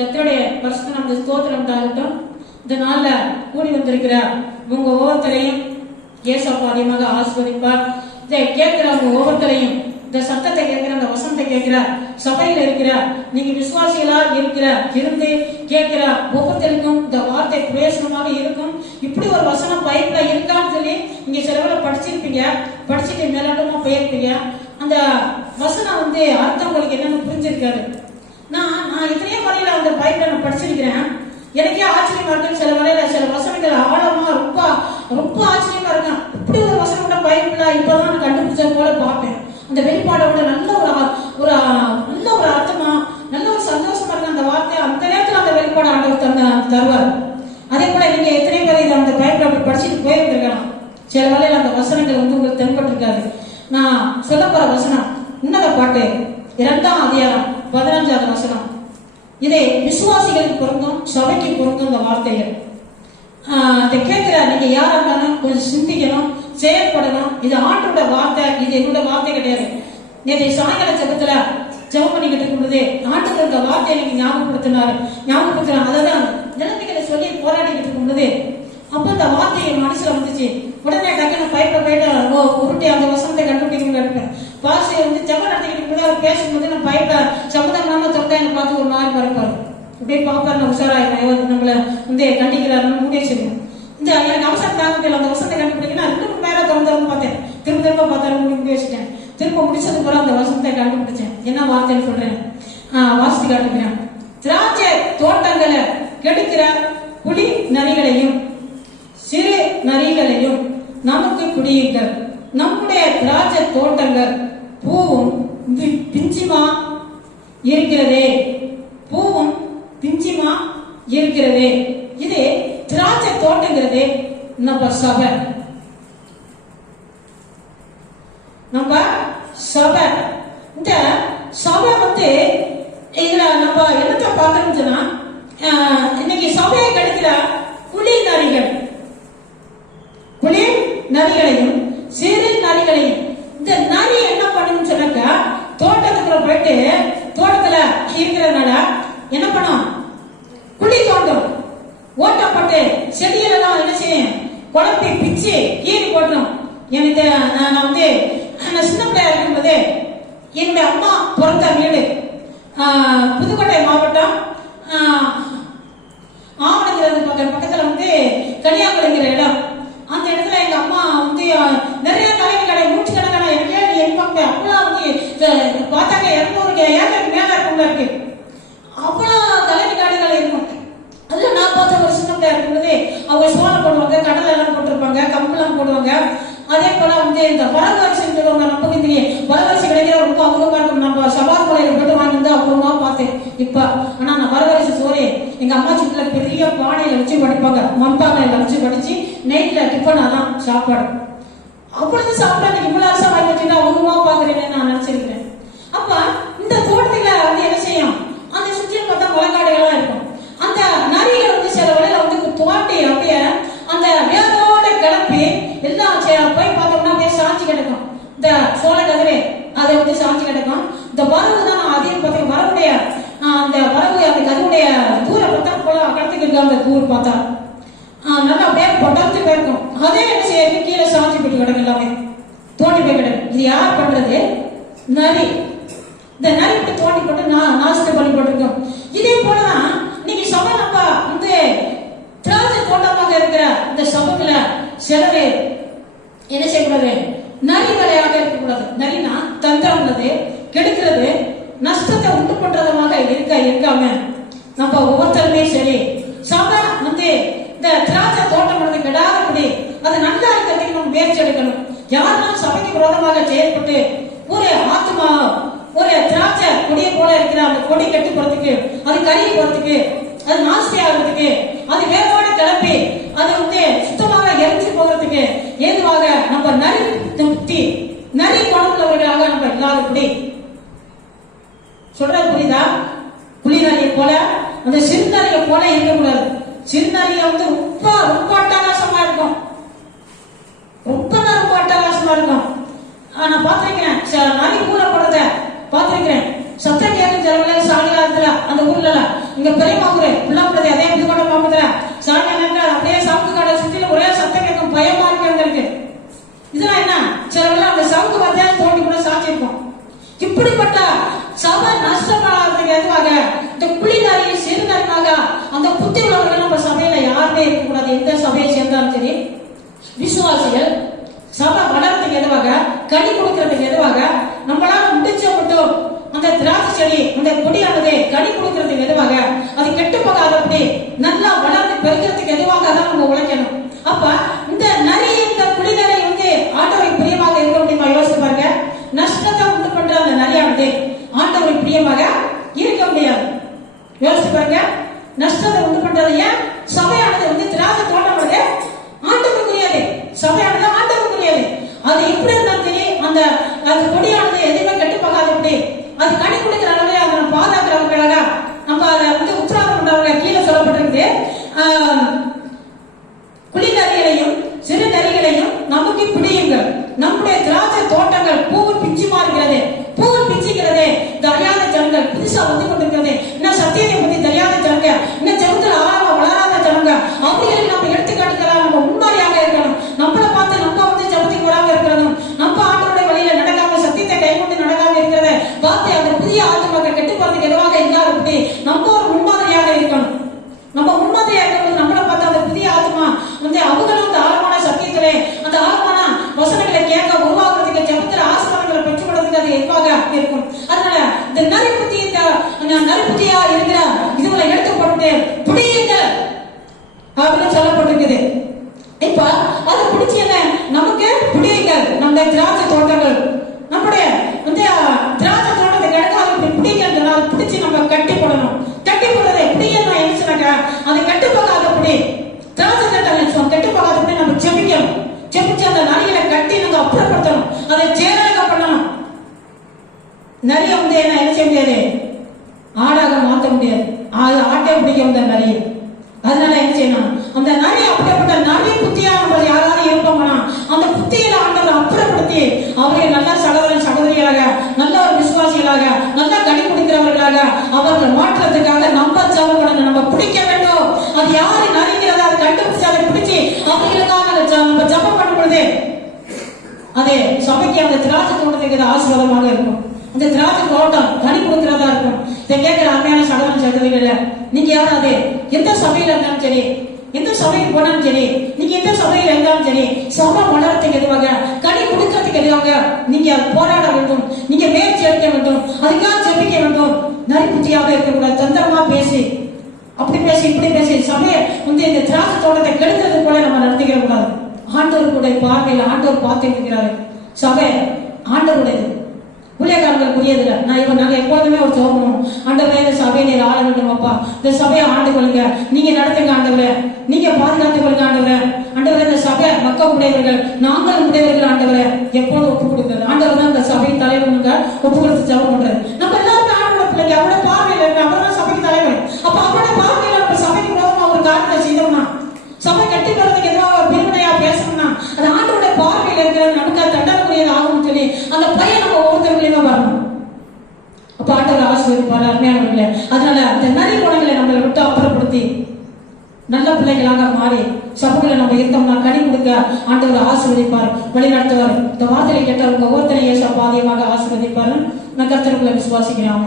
கர்த்தருடைய பரிசுத்த நாமத்துக்கு ஸ்தோத்திரம் உண்டாகட்டும். இந்த நாள்ல கூடி வந்திருக்கிற உங்க ஒவ்வொருத்தரையும் ஏசப்பா அதிகமாக ஆசீர்வதிப்பார். இதை கேட்கிறவங்க ஒவ்வொருத்தரையும், இந்த சத்தத்தை கேட்கிற, அந்த வசனத்தை கேட்கிற, சபையில இருக்கிற நீங்க விசுவாசிகளா இருந்து கேட்கிற ஒவ்வொருத்தருக்கும் இந்த வார்த்தை பிரயோசனமாக இருக்கும். இப்படி ஒரு வசனம் பைபிள்ல இருக்கான்னு சொல்லி நீங்க சில வேளை படிச்சிருப்பீங்க, படிச்சுட்டு மேலோட்டமா போயிருப்பீங்க. அந்த வசனம் அர்த்தம் உங்களுக்கு என்னன்னு புரிஞ்சிருக்காரு. நான் எத்தனையோ வரையில அந்த பைபிளை நான் படிச்சிருக்கிறேன். எனக்கே ஆச்சரியமா இருக்கு. சில வரையில சில வசனங்கள் ஆழமா ரொம்ப ரொம்ப ஆச்சரியமா இருக்கும். இப்படி ஒரு வசனம் பைபிளா இப்பதான் நான் கண்டுபிடிச்ச போல பார்ப்பேன். அந்த வெளிப்பாடோட நல்ல ஒரு நல்ல ஒரு அர்த்தமா, நல்ல ஒரு சந்தோஷமா இருக்கு அந்த வார்த்தை. அந்த நேரத்தில் அந்த வெளிப்பாடு ஆண்டவர் தருவார். அதே போல நீங்க எத்தனை பேர் அந்த பைபிள் அப்படி படிச்சுட்டு போயிருந்திருக்கலாம். சில வேளையில அந்த வசனங்கள் உங்களுக்கு தென்பட்டிருக்காது. நான் சொல்ல போற வசனம் உன்னத பாட்டு 2ஆம் அதிகாரம் 15வது வசனம். இதை விசுவாசிகளுக்கு பொருந்தும், சபைக்கு பொருந்தும் இந்த வார்த்தைகள். இதை கேட்கிற நீங்க யாரா இருந்தாலும் கொஞ்சம் சிந்திக்கணும், செயல்படணும். இது ஆண்டோட வார்த்தை, இது என்னோட வார்த்தை கிடையாது. நேற்று சாயங்கால ஜபத்துல ஜபம் பண்ணிக்கிட்டு இருக்கும்போது ஆண்டவர் இந்த வார்த்தையை நீங்க ஞாபகப்படுத்தினார். அதான் நிலைமைகளை சொல்லி போராடிக்கிட்டு இருக்கும்போது அப்ப இந்த வார்த்தையை மனசுல வந்துச்சு. உடனே டக்குன்னு பைப்பை போயிட்டு உருட்டி அந்த வசனத்தை கண்டுபிடிக்க இருப்பேன். பாசி ஜபம் நடத்திக்கிட்டு கூட அவர் பேசும்போது நான் பைப்பை சமுதாயமா தொட்டா என்னை பார்த்து ஒரு மாதிரி பறப்பாரு. இப்படியே பார்ப்பாரு, நான் உஷாராயிருக்கேன், நம்மள கண்டிக்கிறாருன்னு முடிய செய்யணும். இந்த எனக்கு அவசரம் தாங்க முடியல. அந்த வசனத்தை கண்டுபிடிக்கணும் 2 மணி நேரம் திறந்தவங்க பார்த்தேன். திரும்ப பார்த்தாலும் முடிவு வச்சுட்டேன். திரும்ப முடிச்சது போல அந்த வசனத்தை கண்டுபிடிச்சேன். என்ன வார்த்தைன்னு சொல்றேன், வாசித்து காட்டுகிறேன். திராட்சை தோட்டங்களை கெடுக்கிற புலி நரிகளையும் சிறு நரிகளையும் நமக்கு குடியுங்கள். நம்முடைய திராட்சை தோட்டங்கள் பூவும் பிஞ்சுமா இருக்கிறதே, பூவும் பிஞ்சுமா இருக்கிறதே. இது திராட்சை தோட்டங்கிறது நம்ம சபை. இந்த சபை இதுல நம்ம என்னத்தை பார்க்கணும்னு சொன்னா, இன்னைக்கு சபையை கெடுக்கிற புலி நரிகளையும் சிறு நரிகளையும். இந்த நரி என்ன பண்ணுன்னு சொன்னாக்கா, தோட்டத்துக்குள்ள போயிட்டு தோட்டத்துல இருக்கிறதுனால என்ன பண்ணும், குழி தோண்டும், ஓட்டப்பட்டு செடிகளெல்லாம் என்ன செய்யும், குழப்பி பிச்சு கீறி போட்டணும். எனக்கு நான் சின்ன பிள்ளையா இருக்கும்போது என்னுடைய அம்மா பிறந்த வீடு புதுக்கோட்டை மாவட்டம் ஆவணங்கிறது பக்கத்துல கன்னியாகுமரிங்கிற இடம். அந்த இடத்துல எங்க அம்மா நிறைய தலைமை கடை, 100 கணக்கான எண்பாங்க. அப்பெல்லாம் பார்த்தாங்க 200 ஏக்கருக்கு மேல இருக்கு. அவ்வளவு தலைமை காடுகள் இருக்கும். அதுல நான் பார்த்த ஒரு சின்ன பிள்ளையா இருக்கும்போது அவங்க சோளம் போடுவாங்க, கடலை எல்லாம் போட்டிருப்பாங்க, கம்பெல்லாம் போடுவாங்க. அதே போல இந்த வரவரிசை நமக்கு தெரியும். வரவரிசை கிடைக்கிற ரொம்ப அபூர்வமா இருக்கும். நம்ம சவால் கொலையில போட்டு வாங்கி அபூர்வமா பார்த்தேன் இப்ப. ஆனா நான் வரவரிசை சோறு எங்க அம்மா வீட்டுல பெரிய பானையில வச்சு படிப்பாங்க, மண்பானையில வச்சு படிச்சு நைட்ல டிஃபன் அதான் சாப்பாடு. அப்பொழுது சாப்பிட இவ்வளவு அரசா வாங்கி வச்சுட்டா அபூர்வமா பாக்குறேன்னு நான் நினைச்சிருக்கிறேன். அப்ப இந்த தோட்டத்துல என்ன செய்யும், அந்த சுற்றிலும் பார்த்தா மலைக்காடுகளா இருக்கும். அந்த நரிகள் சில வழியில தோட்டி அப்படியே அந்த வேரோட கிளப்பி எல்லாம் போய் பார்த்தோம்னா அப்படியே சாஞ்சி கிடக்கும். இந்த சோழ கதிரே அதை சாஞ்சி கிடக்கும். இந்த வரவு தான் அதிகம் பார்த்தீங்க, வரவுடைய அந்த வரவு அந்த கதிருடைய தூரம் பார்த்தா போல கடத்துக்கு இருக்க அந்த தூர் பார்த்தா நல்லா அப்படியே பொட்டாத்து போயிருக்கும். அதே என்ன செய்ய கீழே சாஞ்சி போட்டு கிடக்கும், எல்லாமே தோண்டி போய் கிடக்கும். இது யார் பண்றது, நரி. இந்த நரி இப்படி தோண்டி போட்டு நாசத்தை பண்ணி போட்டிருக்கோம். இதே போலதான் நீங்க சபை நம்ம திராட்சை தோட்டமாக இருக்கிற இந்த சபையில சிலவே என்ன செய்யக்கூடாது, நரி வலையாக இருக்கக்கூடாது. நரினா தந்திரம் உள்ளது, கெடுக்கிறது, நஷ்டத்தை உண்டு பண்றதுமாக இருக்காம நம்ம ஒவ்வொருத்தருமே சரி சபை இந்த திராட்சை தோட்டம் கெடாதபடி அது நல்லா இருக்கிறதுக்கு நம்ம முயற்சி எடுக்கணும். யாரெல்லாம் சபைக்கு விரோதமாக செயல்பட்டு ஒரு ஆத்மா ஒரு திராட்சை கொடியை போல இருக்கிற அந்த கொடி கட்டி போறதுக்கு, அது கறி போறதுக்கு, அது நாஸ்தி ஆகிறதுக்கு, அது வேரோட கிளப்பி அது சுத்தமாக எரிஞ்சு போகிறதுக்கு ஏதுவாக நம்ம நரி குணமுள்ளவர்களாக நம்ம இல்லாதபடி சொல்ற புரியுதா? புலி நரியை போல அந்த சிறுநரியை போல இருக்கக்கூடாது. சிறுநரியை ரொம்ப ரொம்ப அட்டகாசமா இருக்கும், ரொம்ப அட்டகாசமா இருக்கும். நான் பார்த்திருக்கிறேன், நரி ஊற போடுறத பார்த்திருக்கிறேன். சத்தம் கேட்கும் சில சாயங்காலத்துல அந்த ஊர்ல இங்க பெரியமாக்குறேன் உள்ளாம்புறது அதே இது கூட மாம்புறேன் சாயங்கால நேரத்தில் அப்படியே சவுக்கு கடை சுற்றில ஒரே சத்தம் கேட்கும், பயமா இருக்கு. இதெல்லாம் என்ன சிலவெல்லாம் அந்த சவுக்கு வந்தாலும் தோண்டி கூட சாச்சிருக்கோம். இப்படிப்பட்ட சபை நஷ்டமாகிறதுக்கு எதுவாக இந்த குளிதாரி சிறுநரிமாக அந்த புத்தி உள்ளவர்கள் நம்ம சபையில யாருமே இருக்கக்கூடாது. எந்த சபையை சேர்ந்தாலும் சரி, விசுவாசிகள் சபை வளர்றதுக்கு எதுவாக, கனி கொடுக்கறதுக்கு எதுவாக, நம்மளால முடிச்ச மட்டும் அந்த திராட்சை செடி அந்த கொடியானது கனி கொடுக்கறதுக்கு எதுவாக, அது கெட்டு போகாதபடி நல்லா வளர்ந்து பெருக்கிறதுக்கு எதுவாக தான் நம்ம உழைக்கணும். அப்ப இந்த நரி இந்த குளிதரை ஆண்டவரை பிரியமாக இருக்க முடியுமா? யோசிச்சு பாருங்க. நஷ்டத்தை உண்டு பண்ற அந்த நரியானது ஆண்டவரை பிரியமாக இருக்க முடியாது. யோசிச்சு பாருங்க. நஷ்டத்தை உண்டு பண்றது ஏன்? சபையானது திராட்சை தோட்டம் ஆண்டவருக்குரியது, சபையானது ஆண்டவருக்குரியது. அது எப்படி இருந்தாலும் சரி, அந்த கொடியானது எதுவுமே கெட்டு போகாதபடி அது கனி கொடுக்கிற அளவு அதை பாதுகாக்கிறவர்களாக நம்ம அதை உற்சாகம் பண்றவங்க கீழே சொல்லப்பட்டிருக்கு. குளிநரிகளையும் சிறு நரிகளையும் நமக்கு பிடியுங்கள். நம்முடைய திராட்சை தோட்டங்கள் பூவில் பிச்சுமா இருக்கிறது, பூவில் பிச்சுக்கிறது. தெரியாத ஜனங்கள் புதுசா வந்து கொண்டிருக்கிறது. இன்னும் சத்தியத்தை பத்தி தெரியாத ஜனங்க, இன்னும் ஜனத்தில் ஆழமா வளராத ஜனங்க, அவங்களுக்கு நம்ம எடுத்துக்காட்டுக்கலாம். நம்ம முன்னாடியாக இருக்கணும். நம்மளை பார்த்து நம்ம ஜபத்துக்கு வராம இருக்கிறதும், நம்ம ஆண்டோட வழியில நடக்காம சத்தியத்தை கைகொண்டு நடக்காம இருக்கிறத பார்த்து அந்த புதிய ஆத்மாக்கள் கெட்டு போறதுக்கு எதுவாக இல்லாதபடி நம்ம ஒரு முன்மாதிரியாக இருக்கணும். நம்ம முன்மாதிரியாக இருக்கணும். நம்மளை பார்த்து அந்த புதிய ஆத்மா அவங்களும் அந்த ஆழமான சத்தியத்திலே அந்த ஆழமான வசனங்களை கேட்க உருவாக்குறதுக்கு ஜபத்துல ஆசீர்வாதங்களை பெற்றுக்கொள்றதுக்கு அது எதுவாக இருக்கும். அதனால இந்த நரிபுத்தியா இருக்கிற இதுகளை எடுத்துப்பட்டு பிடிங்க அப்படின்னு சொல்லப்பட்டிருக்குது. இப்ப அது பிடிச்சி என்ன நமக்கு பிடிங்க. நம்முடைய திராட்சை தோட்டங்கள், நம்முடைய திராட்சை தோட்டத்தை கிடைக்காது பிடிங்க. பிடிச்சி நம்ம கட்டி போடணும். கட்டி போடுறது எப்படி என்ன சொன்னாக்கா, அது கட்டு போகாதபடி திராட்சை தோட்டம் கட்டு போகாதபடி நம்ம ஜெபிக்கணும். ஜெபிச்சு அந்த நரிகளை கட்டி நம்ம அப்புறப்படுத்தணும். அதை சேராக பண்ணணும். நரிய என்ன செய்ய முடியாது, ஆடாக மாற்ற முடியாது. ஆட்டை பிடிக்க முடியாது நரிய. அதனால என்ன செய்யணும், அந்த நரி அப்படிப்பட்ட நரி புத்தியா நம்ம யாராவது இருப்போம்னா அந்த புத்தியில ஆண்டவரை அப்புறப்படுத்தி அவரை நல்ல சகோதரன் சகோதரிகளாக, நல்ல ஒரு விசுவாசிகளாக, நல்ல கனி கொடுக்கிறவர்களாக அவர்கள் மாற்றத்துக்காக நம்ம ஜபம் பண்ணணும். நம்ம பிடிக்க வேண்டும். அது யாரு நரிங்கிறத அதை கண்டுபிடிச்சு அதை பிடிச்சி அவர்களுக்காக நம்ம ஜபம் பண்ணும் பொழுது அதே சபைக்கு அந்த திராட்சை தோட்டத்துக்கு ஆசீர்வாதமாக இருக்கும். அந்த திராட்சை தோட்டம் கனி கொடுக்கிறதா இருக்கும். இதை கேட்கிற அருமையான சகோதரன் சகோதரிகள், நீங்க யாராவது எந்த சபையில இருந்தாலும் சரி, எந்த சபைக்கு போனாலும் சரி, நீங்க எந்த சபையில இருந்தாலும் சரி, சபை வளர்றதுக்கு எதுவாக, கனி கொடுக்கறதுக்கு எதுவாக நீங்க போராட வேண்டும். நீங்க முயற்சி எடுக்க வேண்டும். அதுக்காக ஜெபிக்க வேண்டும். நரிபுத்தியாக இருக்கக்கூடாது. தந்திரமா பேசி அப்படி பேசி இப்படி பேசி சபையை இந்த திராட்சை தோட்டத்தை கெடுக்கிறது போல நம்ம நடத்திக்கிற கூடாது. ஆண்டவருடைய பார்வையில் ஆண்டவர் பார்த்து இருக்கிறாரு. சபை ஆண்டவருடையது, ஊழியக்காரர்களுக்குரியதில்லை. நாங்க எப்பொழுதுமே ஒரு சோகணும். ஆண்டவரே இந்த சபையை நீர் ஆள வேண்டும் அப்பா, இந்த சபையை ஆண்டு கொள்ளுங்க, நீங்க நடத்துங்க ஆண்டவரே, நீங்க பாதுகாத்துக் கொள்ளுங்க ஆண்டவரே. ஆண்டவரே இந்த சபை மக்கள் உடையவர்கள், நாங்கள் உடையவர்கள் ஆண்டவரே எப்போது ஒப்பு கொடுக்கிறது. ஆண்டவர் தான் இந்த சபையின் தலைவனுங்க ஒப்பு கொடுத்து ஜபம் பண்றது. நம்ம எல்லாருமே ஆண்டோட பிள்ளைங்க, அவரோட பார்வையில் இருக்கு. அவர் தான் சபைக்கு தலைவர். அப்ப அவரோட பார்வையில நம்ம சபைக்கு விரோதமா ஒரு காரியத்தை செய்தோம்னா, சபை கட்டி போறதுக்கு எதுவும் ஒரு பெருமையா பேசணும்னா அது ஆண்டோட பார்வையில் இருக்கிறது நமக்கு அது தண்டனைக்குரியது ஆகும்னு சொல்லி அந்த பையன் நம்ம ஒவ்வொருத்தருக்குள்ளேயுமே வரணும். அப்ப ஆண்டவர் ஆசீர்வதிப்பார் அருமையானவர்களே. அதனால அந்த நரி குணங்களை நம்மளை விட்டு அப்புறப்படுத்தி நல்ல பிள்ளைகளாக மாறி சபைகளை நம்ம இருந்தோம்னா கனி கொடுக்க ஆண்டவர் ஆசீர்வதிப்பார், வழிநடத்துவார். இந்த வார்த்தையை கேட்டால் உங்க ஒவ்வொருத்தரையும் பாதியமாக ஆசீர்வதிப்பார். நான் கர்த்தருக்குள்ள விசுவாசிக்கிறேன்.